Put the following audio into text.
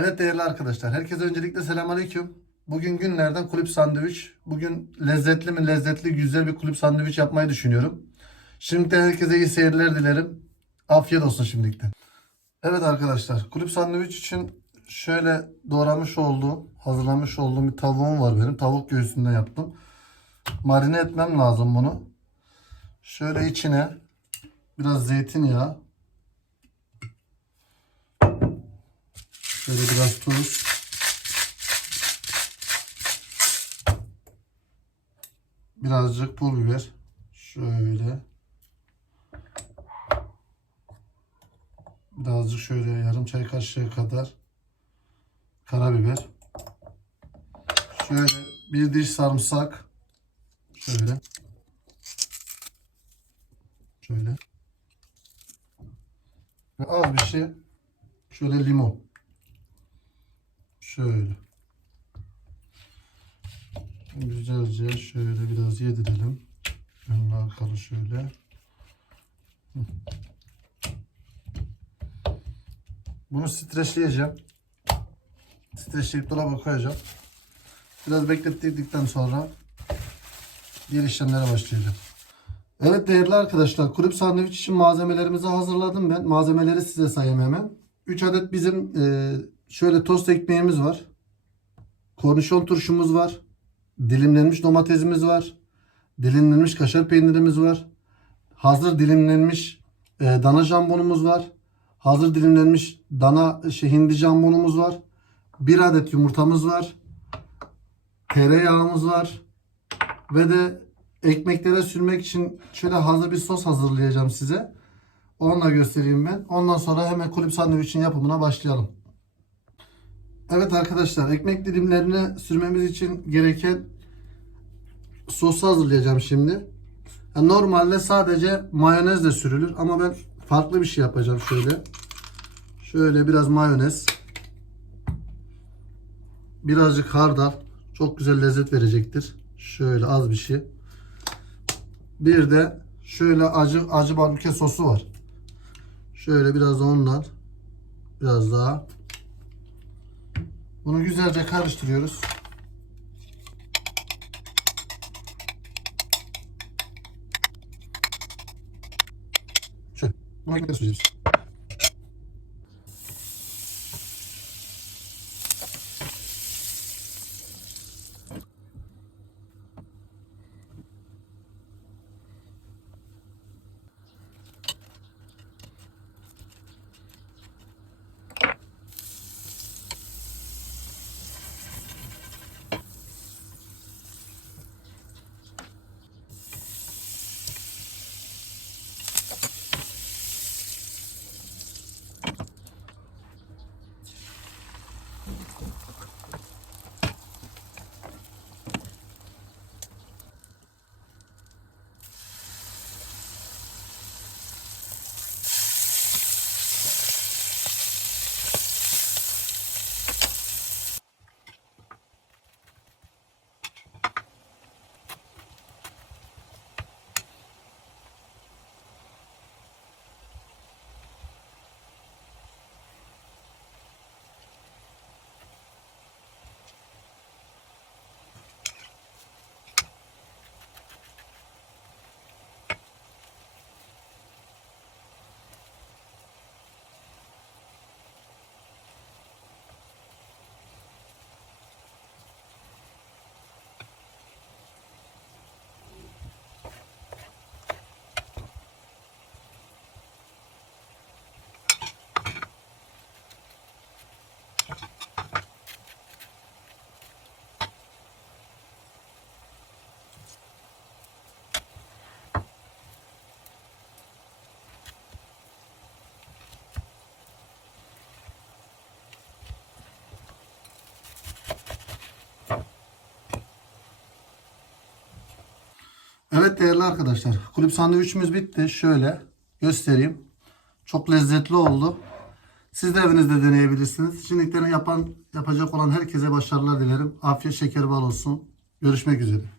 Evet değerli arkadaşlar, herkese öncelikle selamünaleyküm. Bugün günlerden kulüp sandviç. Bugün lezzetli mi lezzetli güzel bir kulüp sandviç yapmayı düşünüyorum. Şimdiden herkese iyi seyirler dilerim. Afiyet olsun şimdilikten. Evet arkadaşlar, kulüp sandviç için şöyle doğramış olduğum, hazırlamış olduğum bir tavuğum var benim. Tavuk göğsünden yaptım. Marine etmem lazım bunu. Şöyle içine biraz zeytinyağı, Şöyle biraz tuz. Birazcık pul biber. Şöyle. Birazcık şöyle yarım çay kaşığı kadar karabiber. Şöyle bir diş sarımsak. Şöyle. Şöyle. Ve az bir şey. Şöyle limon. Şöyle. Güzelce şöyle biraz yedirelim. Önüne arkalı şöyle. Bunu streçleyeceğim. Streçleyip dolaba koyacağım. Biraz beklettirdikten sonra diğer işlemlere başlayacağım. Evet değerli arkadaşlar kulüp sandviç için malzemelerimizi hazırladım ben. Malzemeleri size sayayım hemen. 3 adet bizim e, şöyle tost ekmeğimiz var. Kornişon turşumuz var. Dilimlenmiş domatesimiz var. Dilimlenmiş kaşar peynirimiz var. Hazır dilimlenmiş e, dana jambonumuz var. Hazır dilimlenmiş dana şey, hindi jambonumuz var. Bir adet yumurtamız var. Tereyağımız var. Ve de ekmeklere sürmek için şöyle hazır bir sos hazırlayacağım size. Onu göstereyim ben. Ondan sonra hemen kulüp sandviçin yapımına başlayalım. Evet arkadaşlar ekmek dilimlerine sürmemiz için gereken sosu hazırlayacağım şimdi. Yani normalde sadece mayonez de sürülür ama ben farklı bir şey yapacağım şöyle. Şöyle biraz mayonez. Birazcık hardal. Çok güzel lezzet verecektir. Şöyle az bir şey. Bir de şöyle acı acı barbekü sosu var. Şöyle biraz da ondan. Biraz daha. Bunu güzelce karıştırıyoruz. Şöyle. Bunu süreceğiz. Evet değerli arkadaşlar. Kulüp sandviçimiz bitti. Şöyle göstereyim. Çok lezzetli oldu. Siz de evinizde deneyebilirsiniz. Şimdilikten yapan, yapacak olan herkese başarılar dilerim. Afiyet şeker bal olsun. Görüşmek üzere.